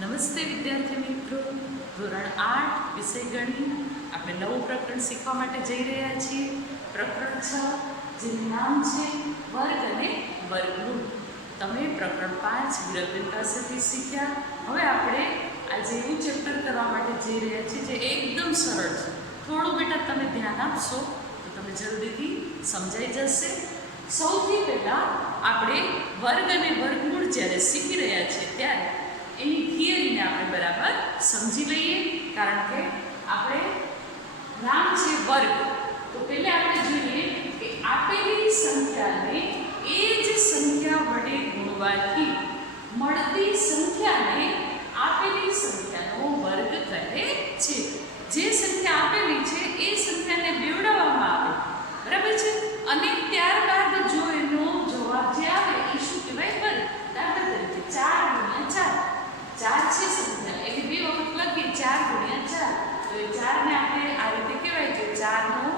નમસ્તે વિદ્યાર્થી મિત્રો, ધોરણ 8 વિષય ગણિત આપણે નવું પ્રકરણ શીખવા માટે જઈ રહ્યા છીએ. પ્રકરણ 6 જેનું નામ છે વર્ગ અને વર્ગમૂળ. તમે પ્રકરણ 5 વિરલબેન પાસેથી શીખ્યા. હવે આપણે આજે એવું ચેપ્ટર કરવા માટે જઈ રહ્યા છીએ જે એકદમ સરળ છે. થોડું બેટા તમે ધ્યાન આપશો તો તમે જલ્દીથી સમજાઈ જશે. સૌથી પહેલાં આપણે વર્ગ અને વર્ગમૂળ જ્યારે શીખી રહ્યા છીએ ત્યારે એની થિયરીને આપણે બરાબર સમજી લઈએ, કારણ કે આપણે નામ છે વર્ગ. તો પહેલા આપણે જોઈએ કે આપેલી સંખ્યાને એ જ સંખ્યા વડે ગુણવાથી મળતી સંખ્યાને આપેલી સંખ્યાનો વર્ગ કહે છે. જે સંખ્યા આપેલી છે એ સંખ્યાને બેવડાવવામાં આવે, બરાબર છે, અને ત્યારબાદ જો એનો જવાબ જે આવે એ શું કહેવાય? વર્ગ. દાખલા તરીકે 4 × 4 છે સંખ્યા, એટલે બે વખત લખીએ 4 × 4, તો એ 4 ને આપણે આ રીતે કહેવાય કે 4 નો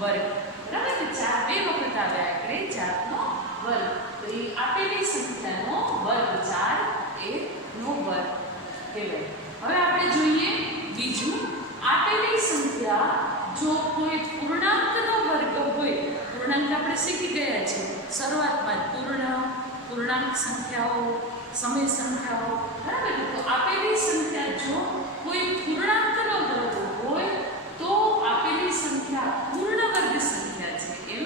વર્ગ, બરાબર ને? 4 બે વખત આવે એટલે 4 નો વર્ગ. તો એ આપેલી સંખ્યાનો વર્ગ 4 એ નો વર્ગ કહેવાય. હવે આપણે જોઈએ બીજું, આપેલી સંખ્યા જો કોઈ પૂર્ણાંકનો વર્ગ હોય. પૂર્ણાંક આપણે શીખી ગયા છે શરૂઆતમાં પૂર્ણાંક સંખ્યાઓ, સમય સંખ્યાઓ, બરાબર. તો આપેલી સંખ્યા જો કોઈ પૂર્ણાંકનો વર્ગ હોય તો આપેલી સંખ્યા પૂર્ણ વર્ગ સંખ્યા છે એમ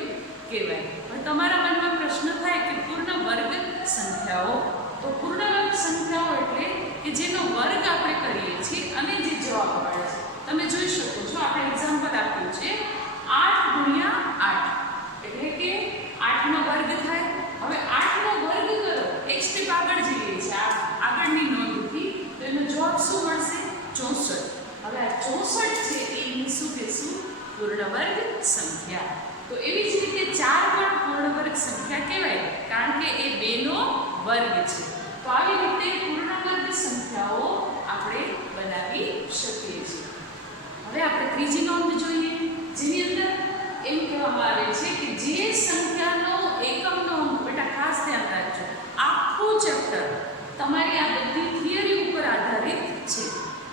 કહેવાય. હવે તમારા મનમાં પ્રશ્ન થાય કે પૂર્ણ વર્ગ સંખ્યાઓ, તો પૂર્ણ વર્ગ સંખ્યાઓ એટલે કે જેનો વર્ગ આપણે કરીએ છીએ અને જે જવાબ મળે છે. તમે જોઈ શકો છો, આપણે એક્ઝામ્પલ આપ્યું છે 8 × 8, એટલે કે 8 નો વર્ગ થાય. હવે 8 નો વર્ગ કરો, એક સ્ટેપ આગળ જઈએ છીએ આગળની નોંધથી, તો એનો જવાબ શું મળશે? 64. હવે આ 64 છે એની શું કહેશું? પૂર્ણ વર્ગ સંખ્યા. તો એવી જ રીતે 4 પણ પૂર્ણ વર્ગ સંખ્યા કહેવાય, કારણ કે એ 2 નો વર્ગ છે. તો આવી રીતે પૂર્ણ વર્ગ સંખ્યાઓ આપણે બનાવી શકીએ છીએ. હવે આપણે ત્રીજી નોંધ જોઈએ, જેની અંદર એમ કહેવામાં આવે છે કે જે સંખ્યાનો એકમનો અંક, બેટા ખાસ ધ્યાન રાખજો, આખું ચેપ્ટર તમારી આ બધી થિયરી ઉપર આધારિત છે.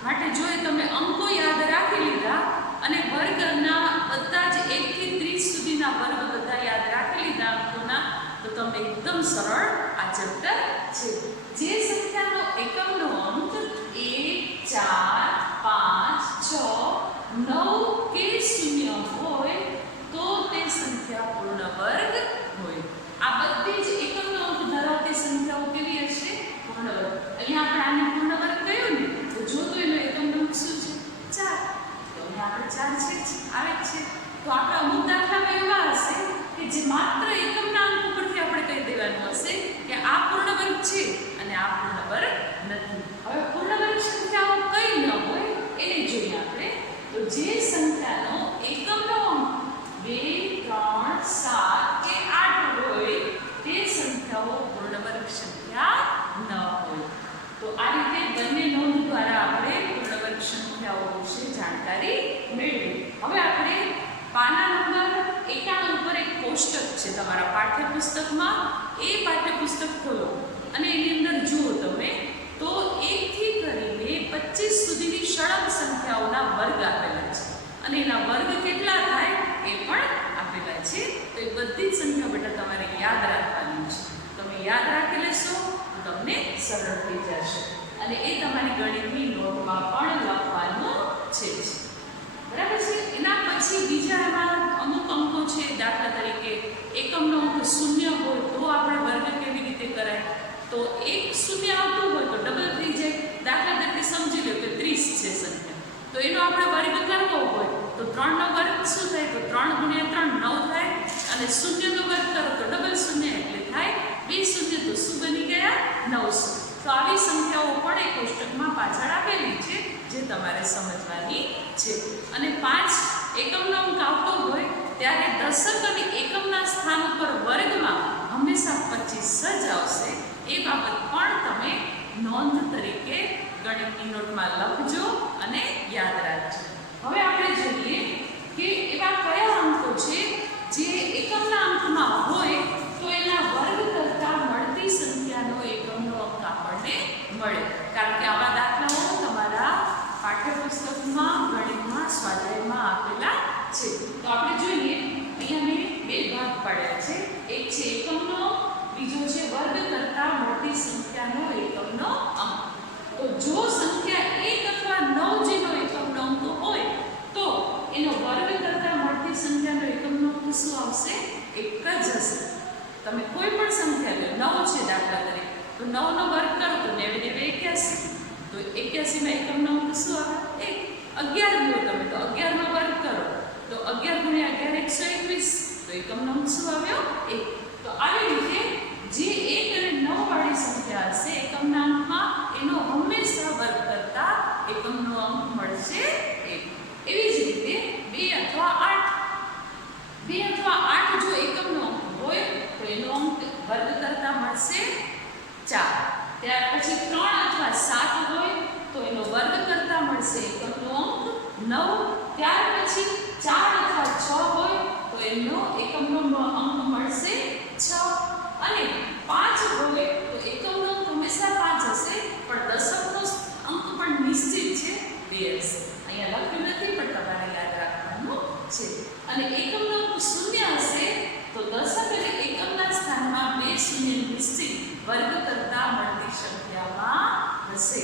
માટે જો તમે અંકો યાદ રાખી લીધા અને વર્ગના બધા જ 1 થી 30 સુધીના વર્ગ બધા યાદ રાખી લીધા અંકોના, તો તમને એકદમ સરળ આ ચેપ્ટર છે. જે સંખ્યાનો એકમનો અંક 1, 4, 5, 6, 9 કે 0 હોય તો તે સંખ્યા પૂર્ણ વર્ગ હોય. આ બધી જ એકમનો અંક ધરાવતી સંખ્યાઓ કેવી હશે? પૂર્ણ વર્ગ. અહીંયા આપણે આને પૂર્ણ વર્ગ કહ્યું ને, તો જો તો એનો એકમનો અંક શું છે? 4. તો અહીંયા આપણે 4 છે આવે છે. તો આપણે અમુક દાખલામાં એવા હશે કે જે માત્ર એકમના અંક ઉપરથી આપણે કહી દેવાનું હશે કે આ પૂર્ણ વર્ગ છે અને આ પૂર્ણ વર્ગ નથી. હવે પૂર્ણ વર્ગ સંખ્યાઓ કઈ ન હોય એને જોઈએ આપણે. તો જે સંખ્યાનો એકમનો અંક 2, 3, 7 કે 8 હોય તે સંખ્યાઓ પૂર્ણ વર્ગ સંખ્યા ન હોય. તો આ રીતે બંને નોંધ દ્વારા આપણે પૂર્ણ વર્ગ સંખ્યાઓ વિશે જાણકારી મેળવી. હવે આપણે પાના નંબર 91 ઉપર એક કોષ્ટક છે તમારા પાઠ્યપુસ્તકમાં. એ પાઠ્યપુસ્તક ખોલો અને એની અંદર જુઓ તમે, તો 1 થી કરીને 25 સુધીની સળંગ સંખ્યાઓના વર્ગ આપેલા છે અને એના વર્ગ કેટલા થાય એ પણ આપેલા છે. તો એ બધી જ સંખ્યા બેટા તમારે યાદ રાખવાની છે. તમે યાદ રાખી લેશો તો તમને સરળ થઈ જશે અને એ તમારી ગણિતની નોટમાં પણ લખવાનું છે, બરાબર છે. એના પછી બીજા એમાં અમુક અંકો છે. દાખલા તરીકે એકમનો અંક 0 હોય તો આપણે વર્ગ કેવી રીતે કરાય? તો 1 0 આવતું હોય તો ડબલ થઈ જાય. દાખલા તરીકે સમજી લો કે 30 છે સંખ્યા, તો એનો આપણે વર્ગ કરવો હોય તો 3 નો વર્ગ શું થાય? તો 3 × 3 9 થાય, અને 0 નો વર્ગ કરો તો ડબલ 0 એટલે થાય 2 0, તો શું બની ગયા? 900. તો આવી સંખ્યાઓ પણ એ કોષ્ટકમાં પાછળ આપેલી છે જે તમારે સમજવાની છે. અને 5 એકમનો અંક આવતો હોય ત્યારે દશક અને એકમના સ્થાન ઉપર વર્ગમાં હંમેશા 25 જ આવશે. એ બાબત પણ તમે નોંધ તરીકે ગણિતની નોટમાં લખજો અને યાદ રાખજો. હવે આપણે જોઈએ કે એવા કયા અંકો છે જે એકમના અંકમાં હોય તો એના વર્ગ કરતાં મળતી સંખ્યાનો એકમનો અંક આપણને મળે. કારણ કે આવા દાખલા પુસ્તકમાં ગણિતમાં સ્વાધ્યાયમાં આપેલા છે. તો આપણે જોઈએ અહીંયા મેં બે ભાગ પાડ્યા છે. એક છે એકમનો, બીજો છે વર્ગ કરતાં મોટી સંખ્યાનો એકમનો અંક. તો જો સંખ્યા 1 અથવા 9 જેનો એકમનો અંક હોય તો એનો વર્ગ કરતાં મોટી સંખ્યાનો એકમનો અંક શું આવશે? 1 જ હશે. તમે કોઈ પણ સંખ્યા લો, 9 છે દાખલા તરીકે, તો 9 નો વર્ગ કરો તો 9 9 81. તો 81 માં એકમનો અંક શું આવે? 1. 11 લો તમે તો 11 નો વર્ગ કરો તો 11 ગુણ્યા 11 121. તો એકમનો અંક શું આવ્યો? 1. તો આવી રીતે જે 1 અને 9 વાળી સંખ્યા હશે એકમના અંકમાં, એનો હંમેશા વર્ગ કરતા એકમનો અંક મળશે 1. એવી જ રીતે 2 અથવા 8 જો એકમનો અંક હોય તો એનો અંક વર્ગ કરતા મળશે 4. ત્યાર પછી 3 અથવા 7 હોય તો એનો વર્ગ કરતા મળશે એકમનો અંક 9. ત્યાર પછી 4 અથવા 6 હોય તો એનો એકમનો અંક મળશે 6. અને 5 હોય તો એકમનો અંક હંમેશા 5 હશે, પણ દશકનો અંક પણ નિશ્ચિત છે 2 હશે. અહીંયા લખ્યું નથી પણ તમારે યાદ રાખવાનું છે. અને એકમનો અંક 0 હશે તો દશક અને એકમના સ્થાનમાં 2 શૂન્ય નિશ્ચિત વર્ગ કરતા મળતી સંખ્યામાં હશે.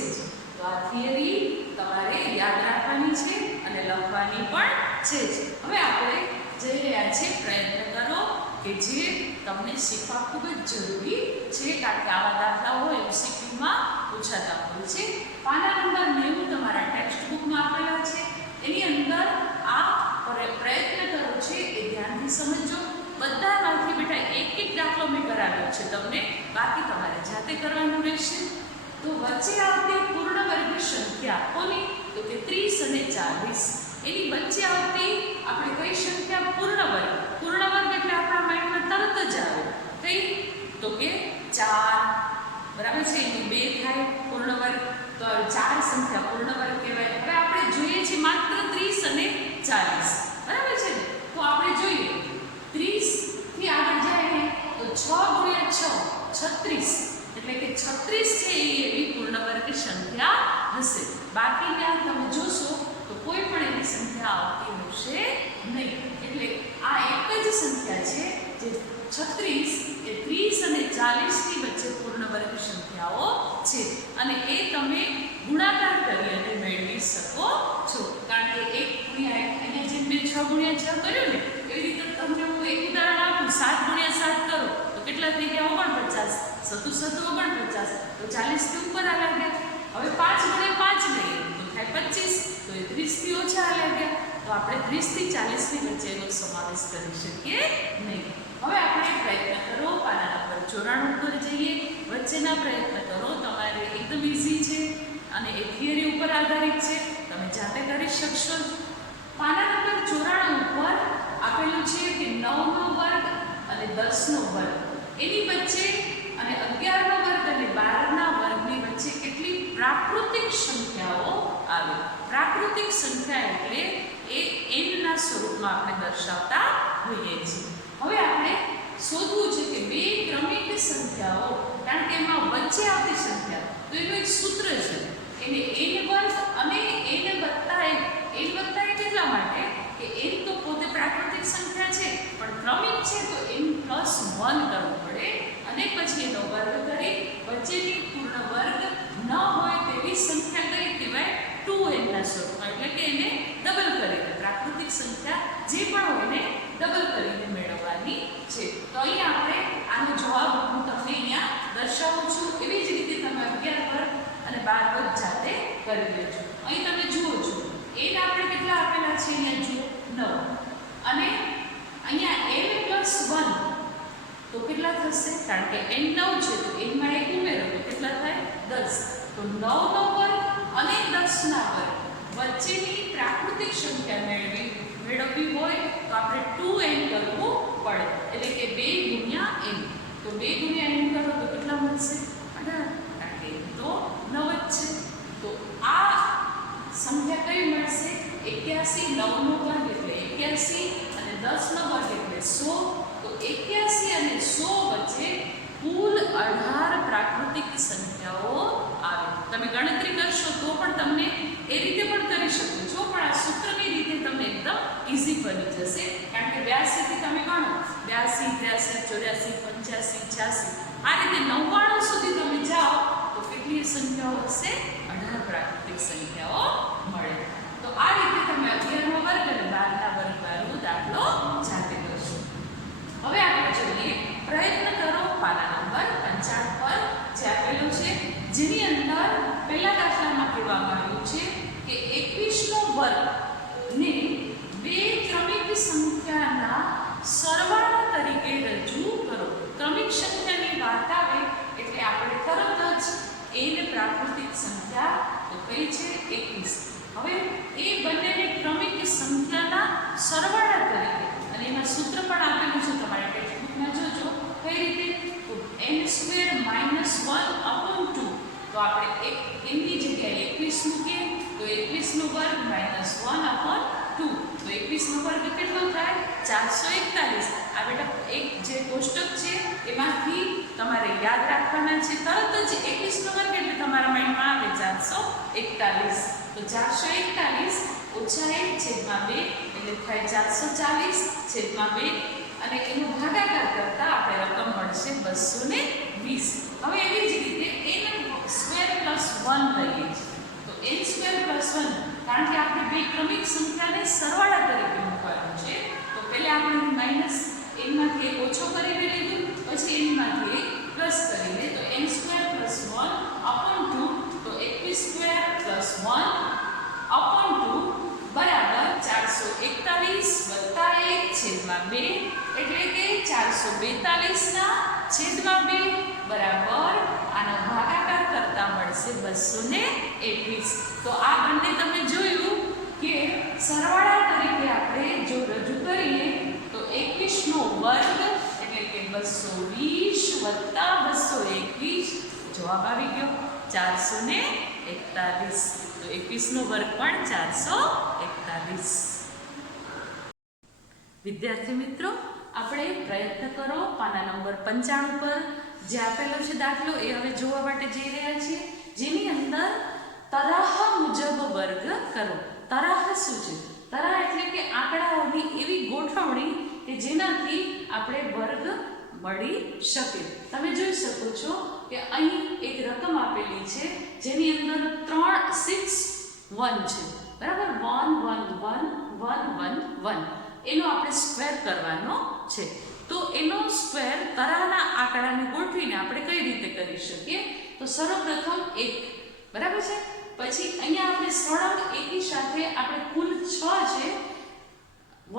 તો આ થિયરી તમારે યાદ રાખવાની છે અને લખવાની પણ છે. હવે આપણે જઈ રહ્યા છીએ પ્રયત્ન કરો કે જે તમને શીખવા ખૂબ જ જરૂરી છે, કારણ કે આવા દાખલાઓ MCQમાં પૂછાતા હોય છે. પાના નંબર 90 તમારા ટેક્સ્ટ બુકમાં આપેલા છે. એની અંદર આ પ્રયત્ન કરો છે એ ધ્યાનથી સમજો. બધામાંથી બેટા એક દાખલો મેં કરાવ્યો છે તમને, બાકી તમારે જાતે કરવાનું રહેશે. તો વચ્ચે આવતી પૂર્ણ વર્ગ સંખ્યા કોની? તો કે 30 અને 40. એની વચ્ચે આવતી આપણે કઈ સંખ્યા? પૂર્ણ વર્ગ. પૂર્ણ વર્ગ એટલે આપણા માઇન્ડમાં તરત જ આવે કઈ? તો કે 4. બરાબર છે? એની 2 થાય પૂર્ણ વર્ગ, તો 4 સંખ્યા પૂર્ણ વર્ગ કહેવાય. હવે આપણે જોઈએ છીએ માત્ર 30 અને 40. બરાબર છે? તો આપણે જોઈએ 30 થી આગળ જાય ને તો 6 ગુણ્યા 6 36, એટલે કે 36 છે એ એવી પૂર્ણ વર્ગ સંખ્યા હશે. બાકીના તમે જોશો તો કોઈ પણ એવી સંખ્યા આવતી હશે નહીં. એટલે આ એક જ સંખ્યા છે જે 36 એ 30 અને 40 ની વચ્ચે પૂર્ણ વર્ગ સંખ્યાઓ છે, અને એ તમે ગુણાકાર કરી અને મેળવી શકો છો. કારણ કે 1 ગુણ્યા 1, અહીંયા જેમ મેં 6 ગુણ્યા 6 કર્યું ને એવી રીતે તમને હું એક ઉદાહરણ આપું. 7 ગુણ્યા 7 કરો તો કેટલા થઈ ગયા? 49. 7 7 49, તો 40 થી ઉપર આવ્યા ગયા. હવે 5 ગુણ્યા 5 લઈએ તો થાય 25, તો એ 30 થી ઓછા આવ્યા ગયા. તો આપણે 30 થી 40 ની વચ્ચેનો સમાવેશ કરી શકીએ નહીં. હવે આપણે પ્રયત્ન કરો પાના નંબર 94 પર જઈએ. વચ્ચેના પ્રયત્ન કરો. તમારે એકદમ ઈઝી છે અને એ થિયરી ઉપર આધારિત છે, તમે જાતે કરી શકશો. પાના નંબર 94 ઉપર આપેલું છે કે 9 નો વર્ગ અને 10 નો વર્ગ એની વચ્ચે અને 11 નો વર્ગ અને 12 ના વર્ગની વચ્ચે કેટલી પ્રાકૃતિક સંખ્યાઓ આવે. પ્રાકૃતિક સંખ્યા એટલે એ n ના સ્વરૂપમાં આપણે દર્શાવતા હોઈએ છીએ. હવે આપણે શોધવું છે કે બે ક્રમિક સંખ્યાઓ, કારણ કે એમાં વચ્ચે આવતી સંખ્યા, તો એનું એક સૂત્ર છે. એને n વર્ગ અને n વત્તા 1. n વત્તા 1 એટલા માટે કે n તો પોતે પ્રાકૃતિક સંખ્યા છે, પણ ક્રમિક છે તો n પ્લસ 1 કરવું પડે અને પછી એનો વર્ગ કરી વચ્ચેની પૂર્ણ વર્ગ ન હોય તેવી સંખ્યા કઈ કહેવાય? 2n ના સ્વરૂપમાં, એટલે કે એને ડબલ કરીને પ્રાકૃતિક સંખ્યા જે પણ હોય એને ડબલ કરીને મેળવવાની છે. તો અહીં આપણે આનો જવાબ હું તમને અહીંયા દર્શાવું છું. એવી જ રીતે તમે 11 વર્ગ અને 12 વર્ગ જાતે કરી લેજો. અહીં તમે જુઓ છો n આપણે કેટલા આપેલા છે? અહીંયા જુઓ 9, અને અહીંયા n પ્લસ 1 તો કેટલા થશે? કારણ કે n 9 છે તો n માં 1 ઉમેરો તો કેટલા થાય? 10. તો 9 નો વર્ગ અને 10 ના વર્ગ વચ્ચેની પ્રાકૃતિક સંખ્યા મેળવવી હોય તો આપણે 2n કરવું પડે, એટલે કે 2 ગુણ્યા n. તો 2 ગુણ્યા n કરો તો કેટલા મળશે? 18, કારણ કે n તો 9 જ છે. તો આ સંખ્યા કઈ મળશે? 81. 9 નો વર્ગ એટલે 81 અને 10 નો વર્ગ એટલે 100. તો 81 અને 100 વચ્ચે કુલ 18 પ્રાકૃતિક સંખ્યાઓ આવે. તમે ગણતરી કરશો તો પણ તમને એ રીતે પણ કરી શકો છો, પણ આ સૂત્રની રીતે તમને એકદમ ઈઝી બની જશે, કારણ કે 82 થી તમે ગણો 82, 83, 84, 85, 86 આ રીતે 99 સુધી તમે જાઓ તો કેટલી સંખ્યાઓ હશે? 18 પ્રાકૃતિક સંખ્યાઓ મળે. તો આ રીતે તમે 11નો વર્ગ અને 12ના વર્ગવાળો દાખલો જાતે કરશો. હવે આપણે જોઈએ પ્રયત્ન કરો પાના નંબર 55 પર જે આપેલું છે, જેની અંદર પહેલા દાખલામાં કહેવામાં આવ્યું છે કે 21નો વર્ગ ને બે ક્રમિક સંખ્યાના સરવાળા તરીકે રજૂ કરો. ક્રમિક સંખ્યાની વાત આવે એટલે આપણે તરત જ એને પ્રાકૃતિક સંખ્યા તો કઈ છે? 21. હવે એ બંનેની ક્રમિક સંખ્યાના સરવાળા તરીકે, અને એમાં સૂત્ર પણ આપેલું છે તમારે ટેક્સ્ટબુકમાં જોજો કઈ રીતે, n² - 1/2. તો આપણે એની જગ્યાએ 21 મૂકીએ તો 21નો વર્ગ - 1/2. તો 21નો વર્ગ કેટલો થાય? 441. આ બેટા એક જે કોષ્ટક છે એમાંથી તમારે યાદ રાખવાના છે. તરત જ 21નો વર્ગ એટલે તમારા માઇન્ડમાં આવે 441. તો 441 ઓછા 1/2 એટલે થાય 440/2, અને એનો ભાગાકાર કરતા આપણે રકમ મળશે 220. હવે એવી જ રીતે n² + 1 લઈએ છીએ તો n² + 1, કારણ કે આપણે બે ક્રમિક સંખ્યાને સરવાળા તરીકે મૂકવાનું છે, તો પહેલા આપણે માઈનસ એનમાંથી એક ઓછો કરીને લીધું, પછી એનમાંથી એક પ્લસ કરીને, તો n² + 1/2, તો 21² + 1/2 બરાબર 441 + 1/2 એટલે કે 442/2 બરાબર આનો ભાગાકાર કરતા મળશે 221. તો આ બંને તમે જોયું કે સરવાળા તરીકે આપણે જો રજૂ કરીએ તો 21નો વર્ગ એટલે કે 220 + 221 જવાબ આવી ગયો 441. તો 21નો વર્ગ પણ 441. વિદ્યાર્થી મિત્રો, આપણે પ્રયત્ન કરો પાના નંબર 95 પર જે આપેલો છે દાખલો એ હવે જોવા માટે જઈ રહ્યા છીએ, જેની અંદર તરાહ મુજબ વર્ગ કરો. તરાહ શું છે? તરાહ એટલે કે આંકડાઓની એવી ગોઠવણી કે જેનાથી આપણે વર્ગ મળી શકે. તમે જોઈ શકો છો કે અહીં એક રકમ આપેલી છે જેની અંદર 3 6 1 છે, બરાબર? 1 1 1 1 1 1 એનો આપણે સ્ક્વેર કરવાનો છે. તો એનો સ્ક્વેર તરાહના આંકડાને ગોઠવીને આપણે કઈ રીતે કરી શકીએ? તો સર્વપ્રથમ 1, બરાબર છે? પછી અહીંયા આપણે સળંગ એકી સાથે આપણે કુલ 6 છે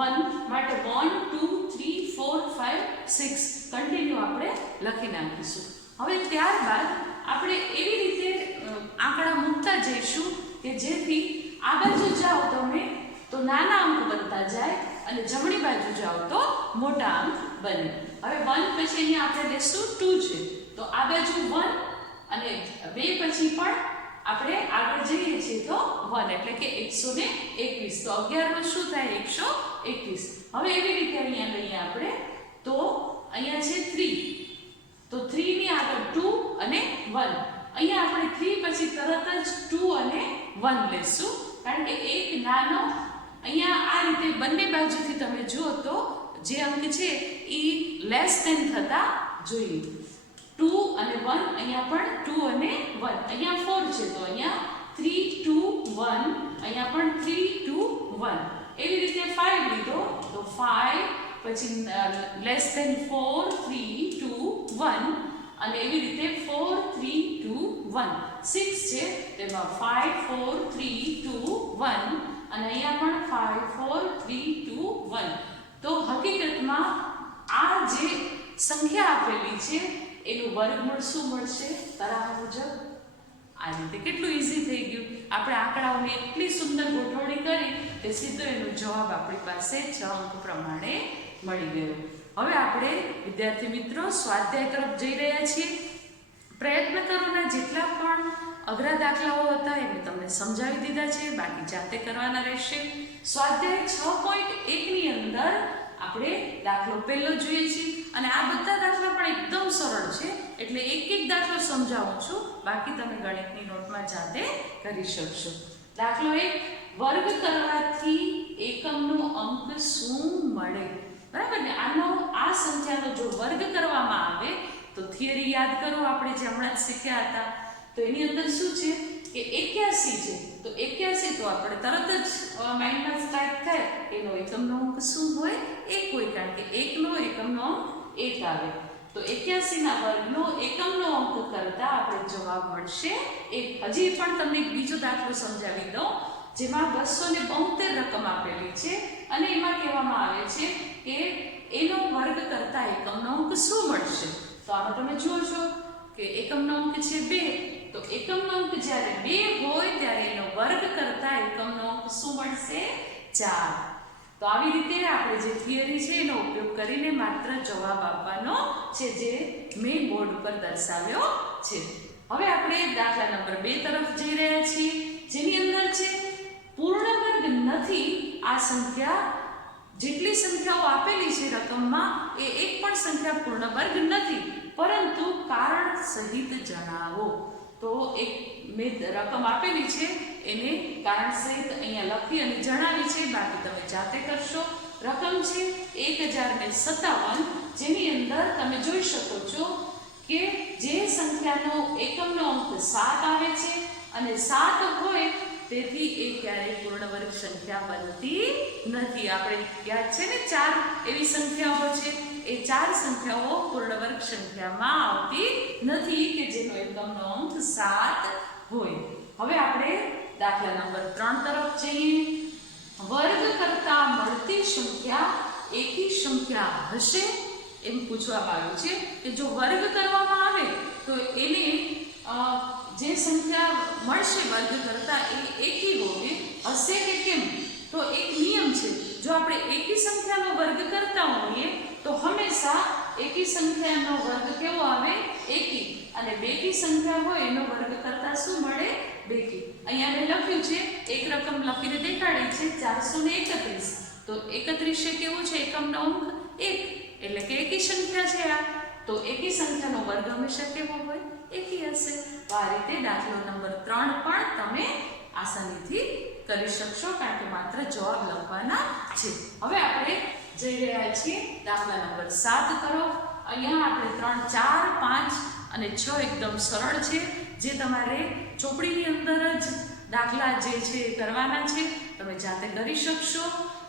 1 માટે 1 2 3 4 5 6 કન્ટિન્યુ આપણે લખી નાખીશું. હવે ત્યારબાદ આપણે એવી રીતે આંકડા મૂકતા જઈશું કે જેથી આ બાજુ જાઓ તમે તો નાના અંક બનતા જાય અને જમણી બાજુ જાઓ તો મોટા અંક બને. હવે 1 પછી અહીંયા આપણે લેશું 2 છે, તો આ બાજુ 1 અને 2 પછી પણ આપણે આગળ જઈએ છીએ તો 1 એટલે કે 121. તો 11 નું શું થાય? 121. હવે એવી રીતે અહીંયા લઈએ આપણે તો અહીંયા છે 3, તો 3 ની આગળ 2 અને 1. અહીંયા આપણે 3 પછી તરત જ 2 અને 1 લેશું, કારણ કે એક નાનો અહીંયા આ રીતે બંને બાજુથી તમે જુઓ તો જે અંક છે એ લેસ ધેન થતા જોઈએ. 2 અને 1 અહીંયા પણ 2 અને 1, અહીંયા 4 છે તો અહીંયા 3 2 1, અહીંયા પણ 3 2 1. એવી રીતે 5 લીધો તો 5 પછી લેસ ધેન 4 3 2 1, અને એવી રીતે 4 3 2 1. 6 છે તેમાં 5 4 3 2 1, અને અહીંયા પણ 5 4 3 2 1. તો હકીકતમાં આ જે સંખ્યા આપેલી છે એનું વર્ગમૂળ શું મળશે? તરાહ મુજબ. આ રીતે કેટલું ઈઝી થઈ ગયું. આપણે આંકડાઓની એટલી સુંદર ગોઠવણી કરી કે સીધો એનો જવાબ આપણી પાસે 6 અંક પ્રમાણે મળી ગયો. હવે આપણે વિદ્યાર્થી મિત્રો સ્વાધ્યાય તરફ જઈ રહ્યા છીએ. પ્રયત્ન કરોના જેટલા પણ અઘરા દાખલાઓ હતા એ મેં તમને સમજાવી દીધા છે, બાકી જાતે કરવાના રહેશે. સ્વાધ્યાય 6.1 ની અંદર આપણે દાખલો પહેલો જોઈએ છીએ, અને આ બધા દાખલા પણ એકદમ સરળ છે, એટલે એક એક દાખલો સમજાવું છું, બાકી તમે ગણિતની નોટમાં જાતે કરી શકશો. દાખલો 1, વર્ગ કરવાથી એકમનો અંક શું મળે? બરાબર ને? આ સંખ્યાનો જો વર્ગ કરવામાં આવે તો થિયરી યાદ કરો આપણે જે હમણાં જ શીખ્યા હતા. તો એની અંદર શું છે કે 81 છે. તો 81 તો આપણે તરત જ માઇન્ડમાં સ્ટાર્ટ થાય એનો એકમનો અંક શું હોય? 1 હોય, કારણ કે 1 નો એકમનો અંક 1 આવે. તો 81 ના વર્ગનો એકમનો અંક કરતા આપણે જવાબ મળશે 1. હજી પણ તમને એક બીજો દાખલો સમજાવી દઉં, જેમાં 272 રકમ આપેલી છે અને એમાં કહેવામાં આવે છે કે એનો વર્ગ કરતા એકમનો અંક શું મળશે? તો આમાં તમે જુઓ છો કે એકમનો અંક છે 2. તો એકમનો અંક જ્યારે 2 હોય ત્યારે એનો વર્ગ કરતા એકમનો અંક શું મળશે? 4. તો આવી રીતે આપણે જે થિયરી છે એનો ઉપયોગ કરીને માત્ર જવાબ આપવાનો છે, જે મેં બોર્ડ પર દર્શાવ્યો છે. હવે આપણે દાખલા નંબર 2 તરફ જઈ રહ્યા છીએ, જેની અંદર છે પૂર્ણ વર્ગ નથી. આ સંખ્યા જેટલી સંખ્યાઓ આપેલી છે રકમમાં એ એક પણ સંખ્યા પૂર્ણ વર્ગ નથી, પરંતુ કારણ સહિત જણાવો. તો એક મેં રકમ આપેલી છે એને કારણ સહિત અહીંયા લખી અને જણાવી છે, બાકી તમે જાતે કરશો. રકમ છે 1057, જેની અંદર તમે જોઈ શકો છો કે જે સંખ્યાનો એકમનો અંક 7 આવે છે અને 7 હોય તેથી એ ક્યારેય પૂર્ણ વર્ગ સંખ્યા બનતી નથી. આપણે યાદ છે ને 4 એવી સંખ્યાઓ છે, એ 4 સંખ્યાઓ પૂર્ણ વર્ગ સંખ્યામાં આવતી નથી કે જેનો એકમનો અંક 7 હોય. હવે આપણે દાખલા નંબર 3 તરફ જઈએ. વર્ગ કરતા મળતી સંખ્યા એકી સંખ્યા હશે એમ પૂછવામાં આવ્યું છે કે જો વર્ગ કરવામાં આવે તો એને જે સંખ્યા મળશે વર્ગ કરતા એ એકી હોવી હશે કે કેમ? તો એક નિયમ છે, જો આપણે એકી સંખ્યાનો વર્ગ કરતા હોઈએ તો હંમેશા એકી સંખ્યાનો વર્ગ કેવો આવે? એકી. અને બેકી સંખ્યા હોય એનો વર્ગ કરતા શું મળે? બેકી. અહીંયા મેં લખ્યું છે, એક રકમ લખીને દેખાડી છે 431. તો 31 એ કેવું છે? એકમનો અંક 1, એટલે કે એકી સંખ્યા છે આ. તો એકી સંખ્યાનો વર્ગ હંમેશા કેવો હોય? એકી હશે. તો આ રીતે દાખલો નંબર 3 પણ તમે આસાનીથી કરી શકશો, કારણ કે માત્ર જવાબ લખવાના છે. હવે આપણે જઈ રહ્યા છીએ દાખલા નંબર 7 તરફ. અહીંયા આપણે 3, 4, 5 અને 6 એકદમ સરળ છે, જે તમારે ચોપડીની અંદર જ દાખલા જે છે એ કરવાના છે. તમે જાતે કરી શકશો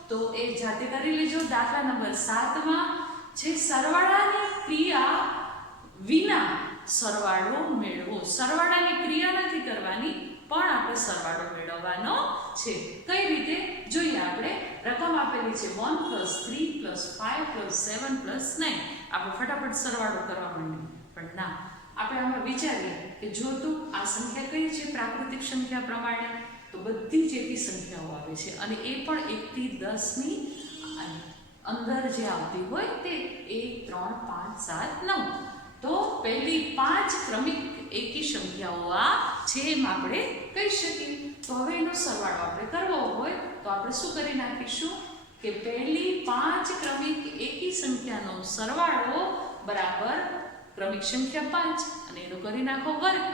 તો એ જાતે કરી લેજો. દાખલા નંબર 7માં છે સરવાળાની ક્રિયા વિના સરવાળો મેળવો. સરવાળાની ક્રિયા નથી કરવાની, પણ આપણે સરવાળો મેળવવાનો છે. કઈ રીતે જોઈએ આપણે? રકમ આપેલી છે 1 + 3 + 5 + 7 + 9. આપણે ફટાફટ સરવાળો કરવા માંડીએ, પણ ના, આપણે આમાં વિચારીએ કે જો તો આ સંખ્યા કઈ છે પ્રાકૃતિક સંખ્યા પ્રમાણે, તો બધી જ એકી સંખ્યાઓ આવે છે અને એ પણ 1 થી 10 ની અંદર જે આવતી હોય તે 1, 3, 5, 7, 9. તો પહેલી 5 ક્રમિક એકી સંખ્યાઓ આ છે એમ આપણે કહી શકીએ. તો હવે એનો સરવાળો આપણે કરવો હોય તો આપણે શું કરી નાખીશું કે પહેલી 5 ક્રમિક એકી સંખ્યાનો સરવાળો બરાબર ક્રમિક સંખ્યા 5 અને એનો કરી નાખો વર્ગ,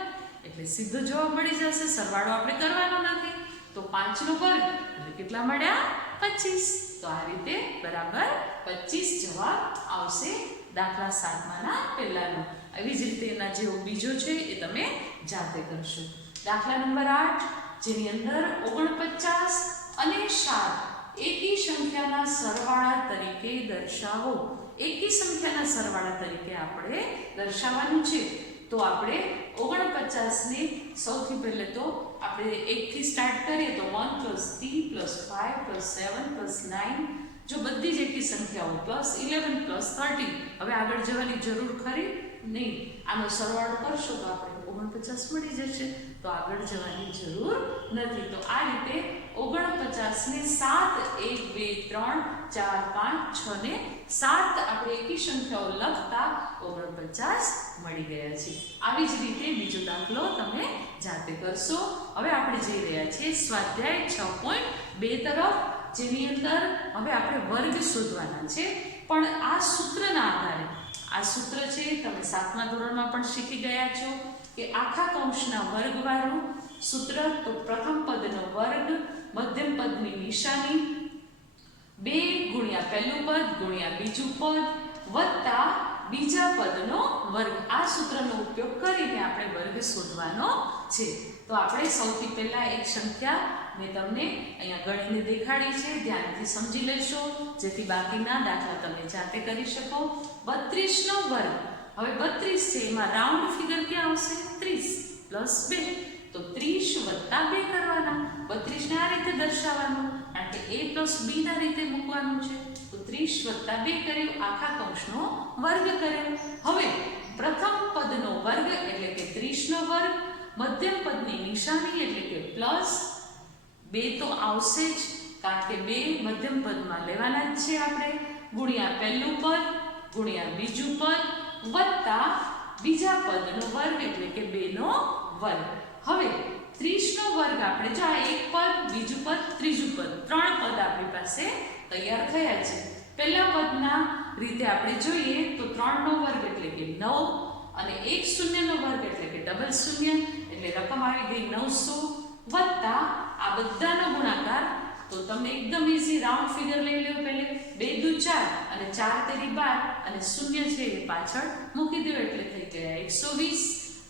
એટલે સીધો જવાબ મળી જશે. સરવાળો આપણે કરવાનો નથી, તો 5 નો વર્ગ એટલે કેટલા મળ્યા? 25. તો આ રીતે બરાબર 25 જવાબ આવશે દાખલા 7માના પહેલાનો. આવી જ રીતે એના જેવો બીજો છે એ તમે જાતે કરશો. દાખલા નંબર 8, જેની અંદર 49 અને 7 એકી સંખ્યાના સરવાળા તરીકે દર્શાવો. એકી સંખ્યાના સરવાળા તરીકે આપણે દર્શાવવાનું છે. તો આપણે 49 ને સૌથી પહેલે તો આપણે 1 થી સ્ટાર્ટ કરીએ તો 1 + 3 + 5 + 7 + 9. જો બધી જ એકી સંખ્યાઓ +11 +13. હવે આગળ જવાની જરૂર ખરી નહીં. આનો સરવાળો કરશો તો આપણે 49 મળી જશે, તો આગળ જવાની જરૂર નથી. તો આ રીતે 49 ને 7, 1, 2, 3, 4, 5, 6 ને 7 આપણે એકી સંખ્યાઓ લખતા 49 મળી ગયા છે. આવી જ રીતે બીજો દાખલો તમે જાતે કરશો. હવે આપણે જઈ રહ્યા છીએ સ્વાધ્યાય 6.2 તરફ, જેની અંદર હવે આપણે વર્ગ શોધવાના છે, પણ આ સૂત્રના આધારે. આ સૂત્ર છે તમે 7મા ધોરણમાં પણ શીખી ગયા છો કે આખા કૌંસના વર્ગવાળું સૂત્ર. તો પ્રથમ પદનો વર્ગ વર્ગ મધ્યમ પદની નિશાની 2 ગુણ્યા પહેલું પદ ગુણ્યા બીજું પદ વત્તા બીજા પદનો વર્ગ. આ સૂત્રનો ઉપયોગ કરીને આપણે વર્ગ શોધવાનો છે. તો આપણે સૌથી પહેલા એક સંખ્યા મેં તમને અહીંયા ગણીને દેખાડી છે, ધ્યાનથી સમજી લેશો જેથી બાકીના દાખલા તમે જાતે કરી શકો. 32 નો વર્ગ. હવે 32 છે એમાં રાઉન્ડ ફિગર ક્યાં આવશે? 30 પ્લસ 2. તો 30 વત્તા 2 કરવાના. 32 ને આ રીતે દર્શાવવાનું કારણ કે a પ્લસ b ના રીતે મૂકવાનું છે. તો 30 વત્તા 2 કર્યું, આખા કૌંસનો વર્ગ કર્યો. હવે પ્રથમ પદનો વર્ગ એટલે કે 30 નો વર્ગ, મધ્યમ પદની નિશાની એટલે કે પ્લસ 2 તો આવશે જ કારણ કે 2 મધ્યમ પદમાં લેવાના જ છે આપણે, ગુણ્યા પહેલું પદ ગુણ્યા બીજું પદ વત્તા બીજા પદનો વર્ગ એટલે કે 2 નો વર્ગ. હવે 30 નો વર્ગ આપણે જો આ એક પદ બીજું પદ ત્રીજું પદ 3 પદ આપણી પાસે તૈયાર થયા છે. પહેલા પદના રીતે આપણે જોઈએ તો 3 નો વર્ગ એટલે કે 9 અને 1 શૂન્ય નો વર્ગ એટલે કે ડબલ શૂન્ય એટલે રકમ આવી ગઈ 900 વત્તા આ બધાનો ગુણાકાર. તો તમને એકદમ ઈઝી રાઉન્ડ ફિગર લઈ લો. પહેલે 2 દુ 4 અને 4 તેરી 12 અને શૂન્ય છે એ પાછળ મૂકી દો એટલે થઈ ગયા 120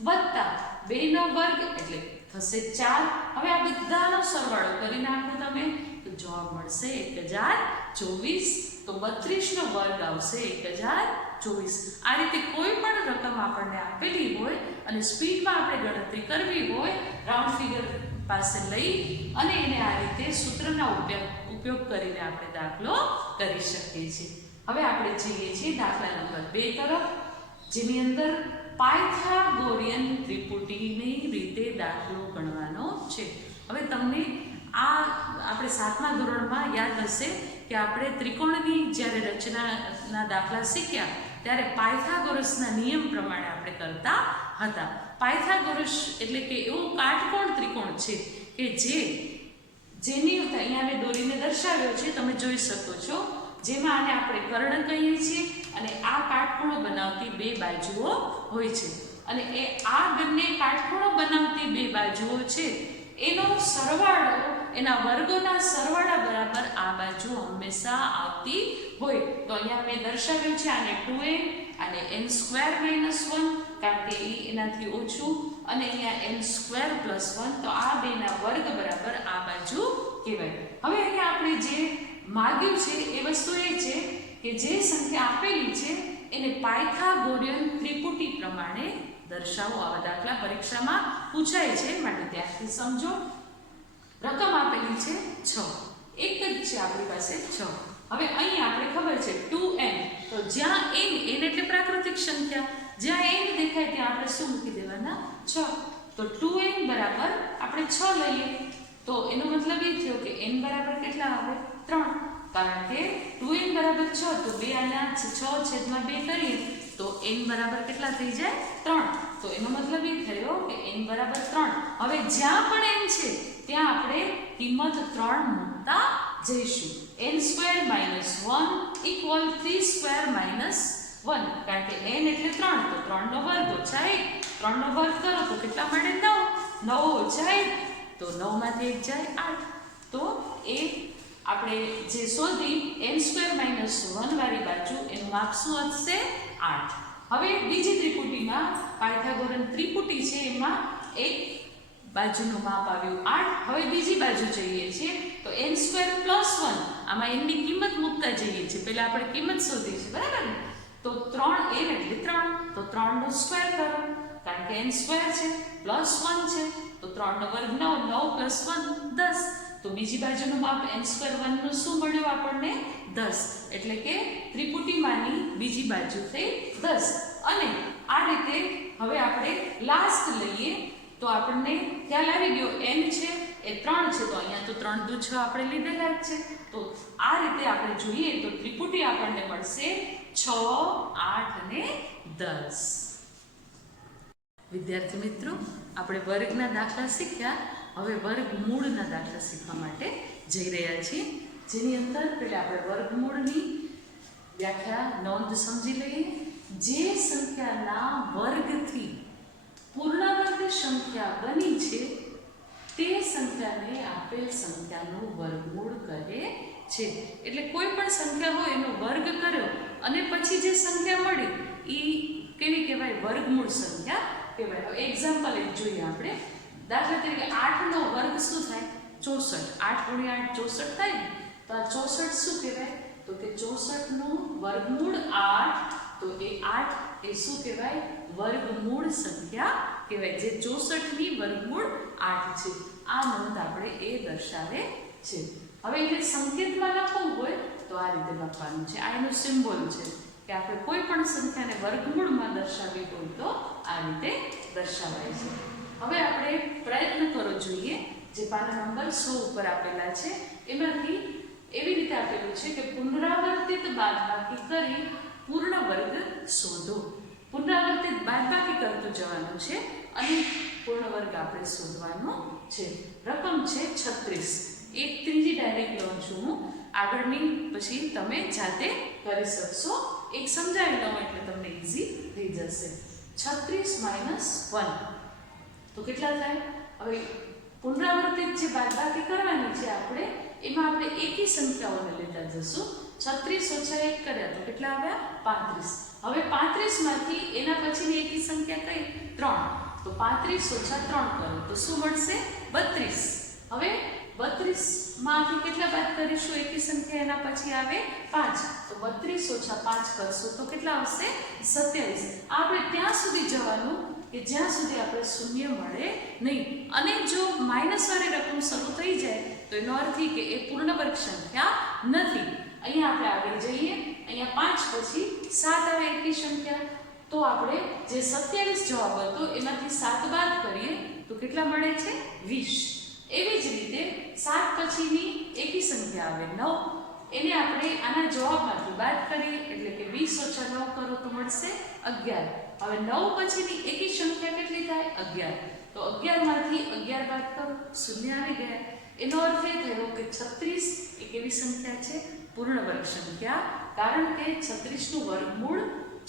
વત્તા 2 નો વર્ગ એટલે થશે 4. હવે આ બધાનો સરવાળો કરી નાખો તમે તો જવાબ મળશે 1024. તો 32 નો વર્ગ આવશે 1024. આ રીતે કોઈ પણ રકમ આપણને આપેલી હોય અને સ્પીડમાં આપણે ગણતરી કરવી હોય રાઉન્ડ ફિગર પાસે લઈ અને એને આ રીતે સૂત્રના ઉપયોગ કરીને આપણે દાખલો કરી શકીએ છીએ. હવે આપણે જઈએ છીએ દાખલા નંબર 2 તરફ, જેની અંદર પાયથાગોરિયન ત્રિપુટીની રીતે દાખલો ગણવાનો છે. હવે તમને આ આપણે 7મા ધોરણમાં યાદ હશે કે આપણે ત્રિકોણની જ્યારે રચનાના દાખલા શીખ્યા ત્યારે પાયથાગોરસના નિયમ પ્રમાણે આપણે કરતા હતા. પાયથાગોરસ એટલે કે એવો કાટકોણ ત્રિકોણ છે કે જેની અહીંયા મેં દોરીને દર્શાવ્યો છે, તમે જોઈ શકો છો, જેમાં આને આપણે કર્ણ કહીએ છીએ અને આ કાટખૂણો બનાવતી 2 બાજુઓ હોય છે. અને એ આ બંને કાટખૂણો બનાવતી 2 બાજુઓ છે એનો સરવાળો, એના વર્ગોના સરવાળા બરાબર આ બાજુ હંમેશા આવતી હોય. તો અહીંયા મેં દર્શાવ્યું છે આને 2n અને n² - 1 કારણ કે એનાથી ઓછું અને અહીંયા n² + 1 તો આ બેના વર્ગ બરાબર આ બાજુ કહેવાય. હવે અહીંયા આપણે જે માગ્યું છે એ વસ્તુ એ છે કે જે સંખ્યા આપેલી છે એને પાયથાગોરિયન ત્રિપુટી પ્રમાણે દર્શાવો. આવા દાખલા પરીક્ષામાં પૂછાય છે માટે ત્યારથી સમજો. રકમ આપેલી છે 6, એક જ છે આપણી પાસે 6. હવે અહીં આપણે ખબર છે 2n, તો જ્યાં n એટલે પ્રાકૃતિક સંખ્યા, જ્યાં n દેખાય ત્યાં આપણે શું મૂકી દેવાના? 6. તો 2n બરાબર આપણે 6 લઈએ તો એનો મતલબ એ થયો કે n બરાબર કેટલા આવે? 3. કારણ કે 2n બરાબર 6 તો 2 આના 6/2 કરીએ તો n બરાબર કેટલા થઈ જાય? 3. તો એનો મતલબ એ થયો કે n બરાબર 3. હવે જ્યાં પણ n છે ત્યાં આપણે કિંમત 3 મૂકતા જઈશું. n² - 1 = 3² - 1 કારણ કે n એટલે 3 તો 3 નો વર્ગ ઓછા 1, 3 નો વર્ગ કરો તો કેટલા મળે? 9, 9 ઓછા 1 તો 9 માંથી 1 જાય 8. તો એ આપણે જે શોધી n² - 1 વાળી બાજુ એનું માપ શું હશે? 8. હવે બીજી ત્રિપુટીમાં પાયથાગોરન ત્રિપુટી છે એમાં એક બાજુનું માપ આવ્યું 8. હવે બીજી બાજુ જઈએ છીએ તો n² + 1 આમાં n ની કિંમત મૂકતા જઈએ છીએ. પહેલા આપણે કિંમત શોધી છે બરાબર ને? તો 3n એટલે 3 તો 3 નો સ્ક્વેર કરો કારણ કે n² છે +1 છે તો 3 નો વર્ગ 9, 9 + 1 10. તો બીજી બાજુનું માપ n² 1 નું શું મળ્યું આપણને? 10. એટલે કે ત્રિપુટીમાંની બીજી બાજુ થઈ 10. અને આ રીતે હવે આપણે લાસ્ટ લઈએ તો આપણને ખ્યાલ આવી ગયો n છે એ 3 છે તો અહીંયા તો 3 દુ 6 આપણે લીધેલા જ છે. તો આ રીતે આપણે જોઈએ તો ત્રિપુટી આપણને મળશે 6, 8 અને 10. વિદ્યાર્થી મિત્રો, આપણે વર્ગના દાખલા શીખ્યા. હવે વર્ગમૂળના દાખલા શીખવા માટે જઈ રહ્યા છીએ, જેની અંદર પહેલા આપણે વર્ગમૂળની વ્યાખ્યા નોંધ સમજી લઈએ. જે સંખ્યાના વર્ગથી પૂર્ણાંક સંખ્યા બની છે તે સંખ્યાને સંખ્યાને આપેલ સંખ્યાનું વર્ગમૂળ કહે છે. એટલે કોઈ પણ સંખ્યા હોય એનો વર્ગ કર્યો અને પછી જે સંખ્યા મળી એ કેવી કહેવાય? વર્ગમૂળ સંખ્યા કહેવાય. હવે એક્ઝામ્પલ એક જોઈએ આપણે. દાખલા તરીકે 8 નો વર્ગ શું થાય? 64. 8 ગુણ્યા 8 64 થાય ને. તો આ 64 શું કહેવાય? તો કે 64 નું વર્ગમૂળ 8. તો એ 8 એ શું કહેવાય? વર્ગમૂળ સંખ્યા કહેવાય. જે 64 ની વર્ગમૂળ 8 છે. આ નોંધ આપણે એ દર્શાવે છે. હવે એટલે સંકેતમાં લખવું હોય તો આ રીતે લખવાનું છે. આ એનું સિમ્બોલ છે કે આપણે કોઈ પણ સંખ્યાને વર્ગમૂળમાં દર્શાવવી હોય તો આ રીતે દર્શાવાય છે. હવે આપણે પ્રયત્ન કરો જોઈએ જે પાના નંબર 100 ઉપર આપેલા છે એમાંથી એવી રીતે આપેલું છે કે પુનરાવર્તિત બાદબાકી કરી પૂર્ણ વર્ગ શોધો. પુનરાવર્તિત બાદબાકી કરતું જવાનું છે અને પૂર્ણ વર્ગ આપણે શોધવાનો છે. રકમ છે 36. એક ત્રીજી ડાયરેક્ટ લઉં છું હું. આગળની પછી તમે જાતે કરી શકશો. એક સમજાવી લઉં એટલે તમને ઈઝી થઈ જશે. 36 - 1 તો કેટલા થાય? હવે પુનરાવર્તિત જે બાદબાકી કરવાની છે આપણે એમાં આપણે એકી સંખ્યાઓને લેતા જશું. 36 - 1 કર્યા તો કેટલા આવ્યા? 35. હવે 35 માંથી એના પછીની એકી સંખ્યા કઈ? 3. તો 35 - 3 કરો તો શું મળશે? 32. હવે 32 માંથી કેટલા બાદ કરીશું? એકી સંખ્યા એના પછી આવે 5. તો 32 - 5 કરશું તો કેટલા આવશે? 27. આપણે ત્યાં સુધી જવાનું કે જ્યાં સુધી આપણે શૂન્ય મળે નહીં. અને જો માઇનસ વાળી રકમ શરૂ થઈ જાય તો એનો અર્થ એ કે એ પૂર્ણ વર્ગ સંખ્યા નથી. અહીંયા આપણે આગળ જઈએ. અહીંયા 5 પછી 7 આવે એકી સંખ્યા. તો આપણે જે 27 જવાબ હતો એમાંથી 7 બાદ કરીએ તો કેટલા મળે છે? 20. એવી જ રીતે 7 પછીની એકી સંખ્યા આવે 9. એને આપણે આના જવાબમાંથી બાદ કરીએ એટલે કે 20 - 9 કરો તો મળશે 11. હવે 9 પછીની એકી સંખ્યા કેટલી થાય? 11. તો 11 માંથી 11 બાદ કરો, શૂન્ય આવી ગયા. એનો અર્થ એ થયો કે 36 એ કેવી સંખ્યા છે? પૂર્ણ વર્ગ સંખ્યા. કારણ કે 36 નું વર્ગમૂળ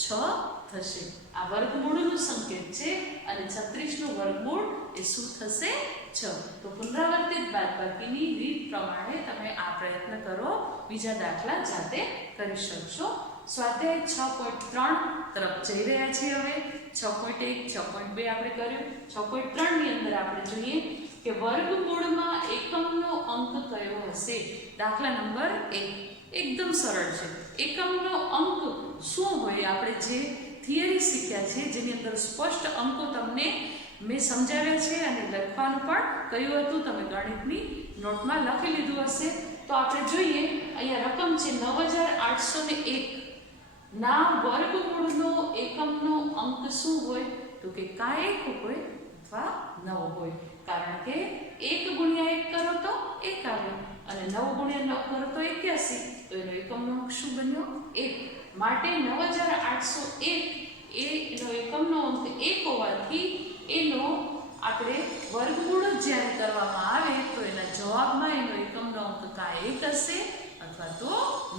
6 થશે. આ વર્ગમૂળનો સંકેત છે અને 36 નું વર્ગમૂળ એ શું થશે? 6. તો પુનરાવર્તિત બાદબાકીની રીત પ્રમાણે તમે આ પ્રયત્ન કરો. બીજા દાખલા જાતે કરી શકશો. સ્વાધ્યાય 6.3 તરફ જઈ રહ્યા છીએ. હવે 6.1 6.2 આપણે કર્યું. 6.3 ની અંદર આપણે જોઈએ કે વર્ગમૂળમાં એકમનો અંક કયો હશે? દાખલા નંબર 1 એકદમ સરળ છે. એકમનો અંક શું હોય? આપણે જે થિયરી શીખ્યા છે જેની અંદર સ્પષ્ટ અંકો તમને મેં સમજાવ્યા છે અને લખવાનું પણ કહ્યું હતું. તમે ગણિતની નોટમાં લખી લીધું હશે. તો આપણે જોઈએ અહીંયા રકમ છે 9801 ના વર્ગમૂળનો એકમનો અંક શું હોય? તો કે કાંઈ એક હોય અથવા 9 હોય. કારણ કે 1 ગુણ્યા 1 કરો તો 1 આવે અને 9 ગુણ્યા 9 કરો તો 81. તો એનો એકમનો અંક શું બન્યો? 1. માટે 9801 એનો એકમનો અંક 1 હોવાથી એનો આપણે વર્ગમૂળ જ્યારે કરવામાં આવે તો એના જવાબમાં એનો એકમનો અંક કાં 1 હશે અથવા તો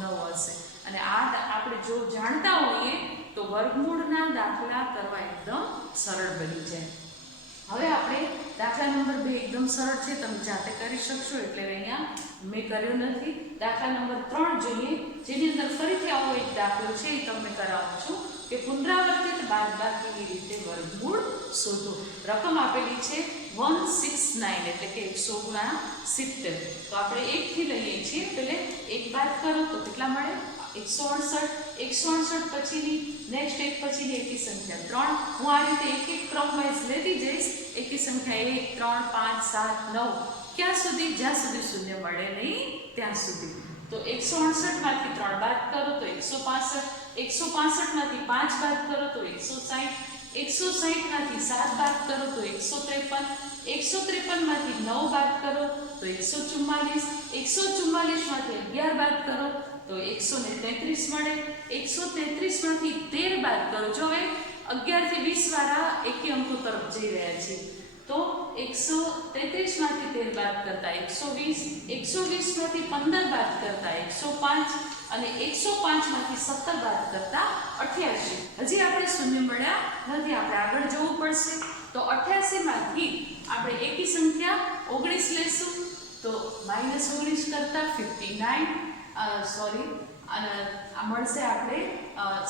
9 હશે. અને આ આપણે જો જાણતા હોઈએ તો વર્ગમૂળના દાખલા કરવા એકદમ સરળ બની જાય. હવે આપણે દાખલા નંબર 2 એકદમ સરળ છે, તમે જાતે કરી શકશો એટલે અહીંયા મેં કર્યો નથી. દાખલા નંબર 3 જોઈએ જેની અંદર ફરીથી આવો એક દાખલો છે એ તમને કરાવું છું કે પુનરાવર્તિત બાદબાકીની રીતે વર્ગમૂળ શોધો. રકમ આપેલી છે 169 એટલે કે 100 × 70. તો આપણે 1 થી લઈએ છીએ. પહેલે 1 બાદ કરો તો કેટલા મળે? 168. 168 પછીની નેક્સ્ટ એક પછીની એકી સંખ્યા 3. હું આ રીતે એક એક ક્રમ વાઇઝ લેતી જઈશ. એકી સંખ્યા 1 3 5 7 9 ક્યાં સુધી? જ્યાં સુધી શૂન્ય મળે નહીં ત્યાં સુધી. તો 168 માંથી 3 બાદ કરો તો 165. 165 માંથી 5 બાદ કરો તો 160. 160 માંથી 7 બાદ કરો તો 153. 153 માંથી 9 બાદ કરો તો 144. 144 માંથી 11 બાદ કરો તો 133 મળે. 133 માંથી 13 બાદ કરો. જો હવે 11 થી 20 વાળા એકી અંકો તરફ જઈ રહ્યા છે તો 133 માંથી 13 બાદ કરતા 120. 120 માંથી 15 બાદ કરતા 105 અને 105 માંથી 17 બાદ કરતા 88. હજી આપણે શૂન્ય મળ્યા નથી, આપણે આગળ જવું પડશે. તો 88 માંથી આપણે એકી સંખ્યા 19 લેશું. તો -19 કરતાં 59 સોરી મળશે આપણે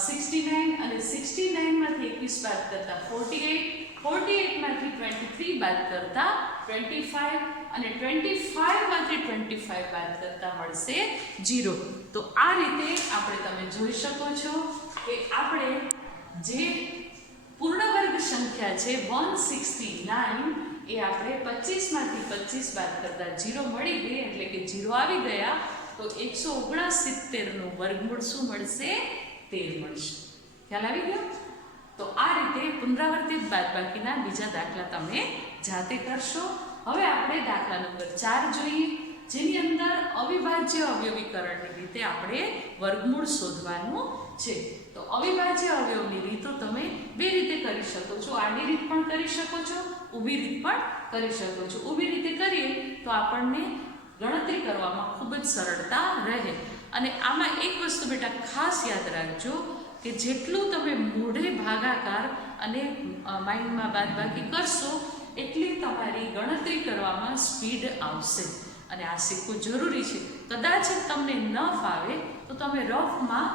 69 અને 69માંથી 21 બાદ કરતાં 48 48માંથી 23 બાદ કરતાં 25 અને 25માંથી 25 બાદ કરતાં મળશે 0. તો આ રીતે આપણે તમે જોઈ શકો છો કે આપણે જે પૂર્ણ વર્ગ સંખ્યા છે 169 એ આપણે 25માંથી 25 બાદ કરતાં 0 મળી ગઈ, એટલે કે 0 આવી ગયા. તો 169નું વર્ગમૂળ શું મળશે? 13 મળશે. ખ્યાલ આવી ગયો? તો આ રીતે પુનરાવર્તિત બાદબાકીના બીજા દાખલા તમે જાતે કરશો. હવે આપણે દાખલા નંબર 4 જોઈએ, જેની અંદર અવિભાજ્ય અવયવીકરણની રીતે આપણે વર્ગમૂળ શોધવાનું છે. તો અવિભાજ્ય અવયવની રીતો તમે બે રીતે કરી શકો છો. આડી રીત પણ કરી શકો છો, ઊભી રીત પણ કરી શકો છો. ઊભી રીતે કરીએ તો આપણને ગણતરી કરવામાં ખૂબ જ સરળતા રહે. અને આમાં એક વસ્તુ બેટા ખાસ યાદ રાખજો કે જેટલું તમે મોઢે ભાગાકાર અને માઇન્ડમાં બાદબાકી કરશો એટલી તમારી ગણતરી કરવામાં સ્પીડ આવશે. અને આ શીખવું જરૂરી છે. કદાચ તમને ન ફાવે તો તમે રફમાં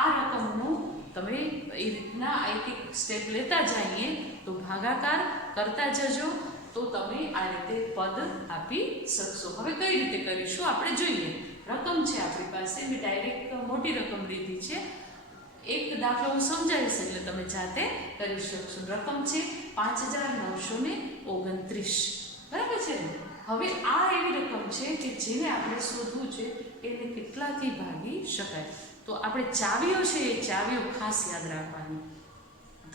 આ રકમનું તમે એ રીતના એક એક સ્ટેપ લેતા જઈએ તો ભાગાકાર કરતા જજો, તો તમે આ રીતે પદ આપી શકશો. હવે કઈ રીતે કરીશું આપણે જોઈએ. રકમ છે આપણી પાસે, મેં ડાયરેક્ટ મોટી રકમ લીધી છે. એક દાખલો હું સમજાવીશ એટલે તમે જાતે કરી શકશો. રકમ છે 5929, બરાબર છે ને? હવે આ એવી રકમ છે કે જેને આપણે શોધવું છે એને કેટલાથી ભાગી શકાય. તો આપણે ચાવીઓ છે એ ચાવીઓ ખાસ યાદ રાખવાની.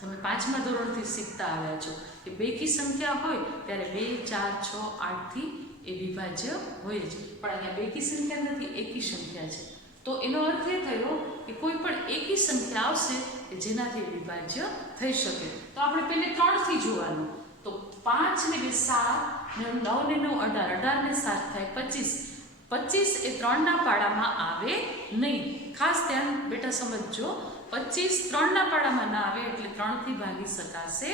તમે 5મા ધોરણથી શીખતા આવ્યા છો કે બેકી સંખ્યા હોય ત્યારે 2, 4, 6, 8થી એ વિભાજ્ય હોય જ, પણ અહીંયા બેકી સંખ્યા નથી, એકી સંખ્યા છે. તો એનો અર્થ એ થયો કે કોઈ પણ એકી સંખ્યા આવશે કે જેનાથી વિભાજ્ય થઈ શકે. તો આપણે પહેલે 3થી જોવાનું. તો 5 ને 2 7, 9 ને 9 18, 18 ને 7 થાય 25. 25 એ 3ના પાડામાં આવે નહીં. ખાસ ધ્યાન બેટા સમજજો. 25 3ના પાડામાં ના આવે એટલે 3થી ભાગી શકાશે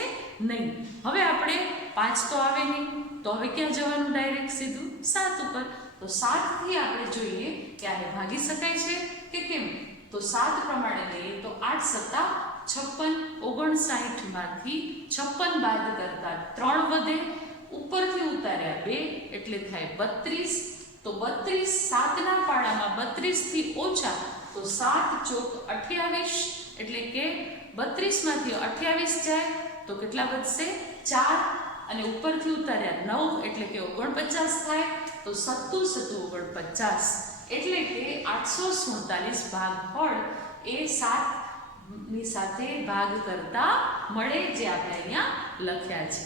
નહીં. હવે આપણે 5 તો આવે નહીં, તો હવે ક્યાં જવાનું? ડાયરેક્ટ સીધું 7 ઉપર. તો 7થી આપણે જોઈએ કે આને ભાગી શકાય છે કે કેમ. તો 7 પ્રમાણે લઈએ તો 8 સત્તા 56, 59માંથી 56 બાદ કરતા 3 વધે, ઉપરથી ઉતાર્યા 2 એટલે થાય 32. તો 32 7ના પાડામાં 32થી ઓછા તો 7 ચોક 28, એટલે કે 32માંથી 28 જાય તો કેટલા વધશે? 4. અને ઉપરથી ઉતાર્યા 9 એટલે કે 49 થાય. તો 7 7 49, એટલે કે 847 ભાગફળ એ 7ની સાથે ભાગ કરતા મળે, જે આપણે અહીંયા લખ્યા છે.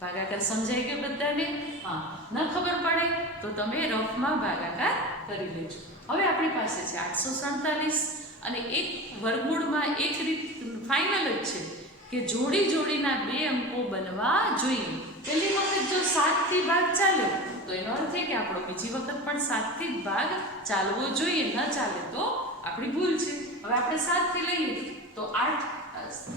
ભાગાકાર સમજાઈ ગયો બધાને? હા, ન ખબર પડે તો તમે રફમાં ભાગાકાર કરી લેજો. હવે આપણી પાસે છે 847 અને એક વર્ગમૂળમાં એક રીત ફાઇનલ જ છે કે જોડી જોડીના 2 અંકો બનવા જોઈએ. પહેલી વખત જો 7થી ભાગ ચાલે તો એનો અર્થ એ કે આપણો બીજી વખત પણ 7થી ભાગ ચાલવો જોઈએ. ન ચાલે તો આપણી ભૂલ છે. હવે આપણે 7થી લઈએ તો 8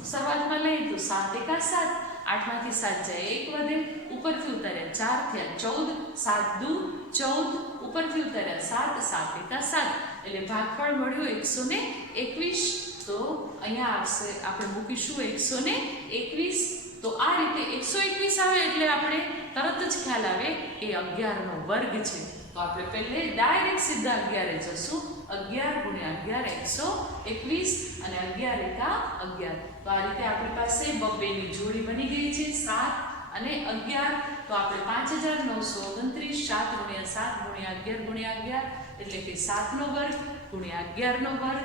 શરૂઆતમાં લઈએ તો 7 એકા 7, 8માંથી 7 જાય 1 વધે, ઉપરથી ઉતાર્યા 4 થયા 14, 7 દુ 14, ઉપરથી ઉતાર્યા 7, 7 એકા 7, એટલે ભાગફળ મળ્યું 121. તો અહીંયા આવશે, આપણે મૂકીશું 121. તો આ રીતે 121 આવે એટલે આપણે તરત જ ખ્યાલ આવે એ 11નો વર્ગ છે. તો આપણે પહેલે ડાયરેક્ટ સીધા 11 જશું. 11 ગુણ્યા 11 121 અને 11 એકા 11. તો આ રીતે આપણી પાસે બબ્બેની જોડી બની ગઈ છે 7 અને 11. તો આપણે 5929 7 ગુણ્યા 7 ગુણ્યા 11 ગુણ્યા 11 એટલે કે 7નો વર્ગ ગુણ્યા 11નો વર્ગ.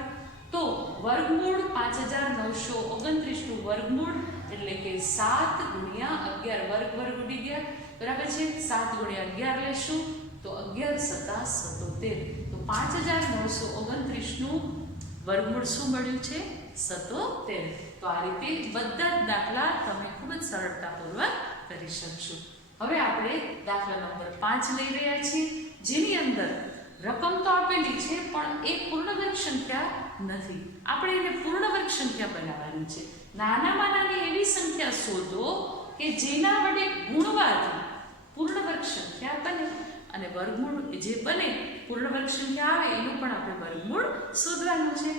તો વર્ગમૂળ 5929નું વર્ગમૂળ એટલે કે 7 ગુણ્યા 11, વર્ગ વર્ગ ઉડી ગયા, બરાબર છે? 7 ગુણ્યા 11 લેશું તો 11 સત્તા 77. તો 5929નું વર્ગમૂળ શું મળ્યું છે? 77. તો આ રીતે બધા જ દાખલા તમે ખૂબ જ સરળતાપૂર્વક કરી શકશો. હવે આપણે દાખલા નંબર 5 લઈ રહ્યા છીએ, જેની અંદર રકમ તો આપેલી છે પણ એ પૂર્ણ વર્ગ સંખ્યા નથી. આપણે એને પૂર્ણ વર્ગ સંખ્યા બનાવવાની છે. નાનામાં નાની એવી સંખ્યા શોધો કે જેના વડે ગુણવાથી પૂર્ણ વર્ગ સંખ્યા બને. અને વર્ગમૂળ જે બને પૂર્ણ વર્ગ સંખ્યા આવે એનું પણ આપણે વર્ગમૂળ શોધવાનું છે.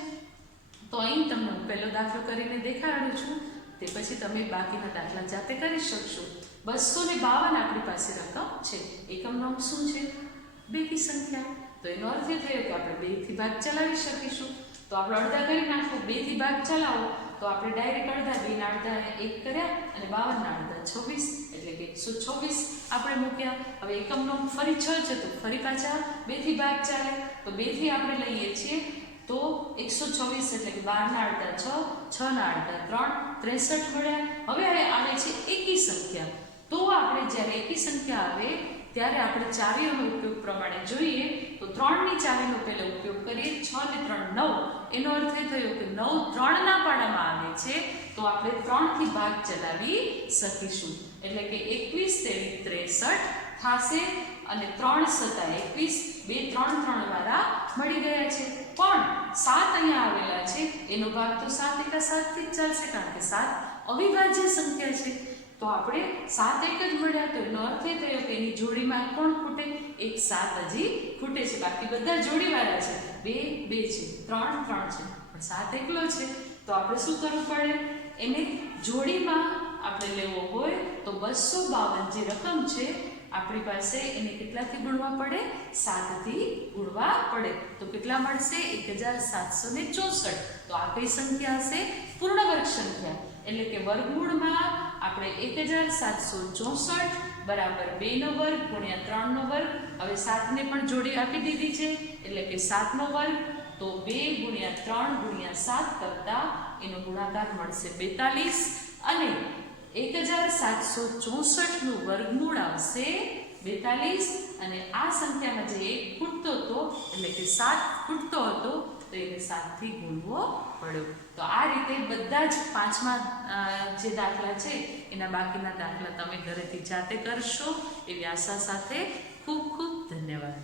તો અહીં તમને હું પહેલો દાખલો કરીને દેખાડું છું, તે પછી તમે બાકીના દાખલા જાતે કરી શકશો. 252 આપણી પાસે રકમ છે. એકમનો અંક શું છે? 2 કી સંખ્યા. તો એનો અર્થ એ થયો કે આપણે 2 થી ભાગ ચલાવી શકીશું. તો આપણે અડધા કરી નાખો. 2 થી ભાગ ચલાવો તો આપણે ડાયરેક્ટ અડધા, 2 ના અડધા 1 કર્યા અને 52 ના અડધા 26, એટલે કે 126 આપણે મૂક્યા. હવે એકમનો અંક ફરી 6 છે, તો ફરી પાછા 2 થી ભાગ ચાલે, તો 2 થી આપણે લઈએ છીએ તો 126, એટલે કે 12 ના અડધા 6, 6 ના અડધા 3, 63 મળ્યા. હવે આવે છે એકી સંખ્યા. તો આપણે જ્યારે એકી સંખ્યા આવે ત્યારે આપણે ચાવીઓનો ઉપયોગ પ્રમાણે જોઈએ તો 3 ની ચાવીનો પહેલો ઉપયોગ કરીએ. 6 ને 3 9, એનો અર્થ એ થયો કે 9 3 ના પાડામાં આવે છે, તો આપણે 3 થી ભાગ ચલાવી શકીશું. એટલે કે 21 તેરી 63 થાશે અને 3 સતા 21, 2 3 3 વાળા મળી ગયા છે. પણ 7 અહીંયા આવેલા છે, એનો ભાગ તો 7 એકા 7 થી જ ચાલશે, કારણ કે 7 અવિભાજ્ય સંખ્યા છે. તો આપણે 7 એક જ મળ્યા, તો એનો અર્થ એ થયો કે એની જોડીમાં કોણ ખૂટે? એક 7 હજી ખૂટે છે. બાકી બધા જોડીવાળા છે. 2 2 છે, 3 3 છે, પણ 7 એકલો છે. તો આપણે શું કરવું પડે? એને જોડીમાં આપણે લેવો હોય તો 252 જે રકમ છે આપણી પાસે, એને કેટલાથી ગુણવા પડે? 7 થી ગુણવા પડે. તો કેટલા મળશે? 1764. તો આ કઈ સંખ્યા હશે? પૂર્ણ વર્ગ સંખ્યા. એટલે કે વર્ગમૂળમાં આપણે 1764 બરાબર 2 નો વર્ગ ગુણ્યા 3 નો વર્ગ. હવે 7 ને પણ જોડી આપી દીધી છે, એટલે કે 7 નો વર્ગ, તો 2 ગુણ્યા 3 ગુણ્યા 7 કરતા એનો ગુણાકાર મળશે 42 અને 1764 નું વર્ગમૂળ આવશે 42. અને આ સંખ્યામાં જે 1 ખૂટતો હતો, એટલે કે 7 ખૂટતો હતો, તો એને 7 થી ગુણવો પડ્યો. તો આ રીતે બધા જ 5મા જે દાખલા છે એના બાકીના દાખલા તમે ઘરેથી જાતે કરશો એવી આશા સાથે ખૂબ ખૂબ ધન્યવાદ.